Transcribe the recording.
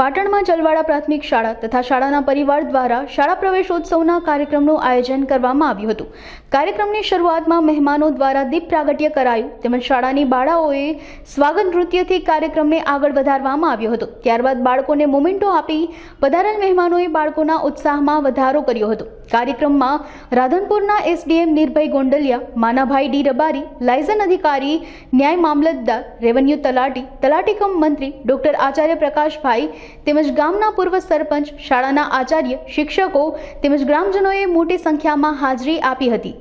પાટણમાં ચલવાડા પ્રાથમિક શાળા તથા શાળાના પરિવાર દ્વારા શાળા પ્રવેશોત્સવના કાર્યક્રમનું આયોજન કરવામાં આવ્યું હતું। કાર્યક્રમની શરૂઆતમાં મહેમાનો દ્વારા દીપ પ્રાગટ્ય કરાયું તેમજ શાળાની બાળાઓએ સ્વાગત નૃત્યથી કાર્યક્રમને આગળ વધારવામાં આવ્યો હતો। ત્યારબાદ બાળકોને મોમેન્ટો આપી પધારેલ મહેમાનોએ બાળકોના ઉત્સાહમાં વધારો કર્યો હતો। કાર્યક્રમમાં રાધનપુરના એસડીએમ નિર્ભય ગોંડલિયા, માનાભાઈ ડી રબારી, લાયઝન અધિકારી, ન્યાય મામલતદાર, રેવન્યુ તલાટી, તલાટી કમ મંત્રી ડોક્ટર આચાર્ય પ્રકાશભાઈ તેમજ ગામના પૂર્વ સરપંચ, શાળાના આચાર્ય, શિક્ષકો તેમજ ગ્રામજનોએ મોટી સંખ્યામાં હાજરી આપી હતી।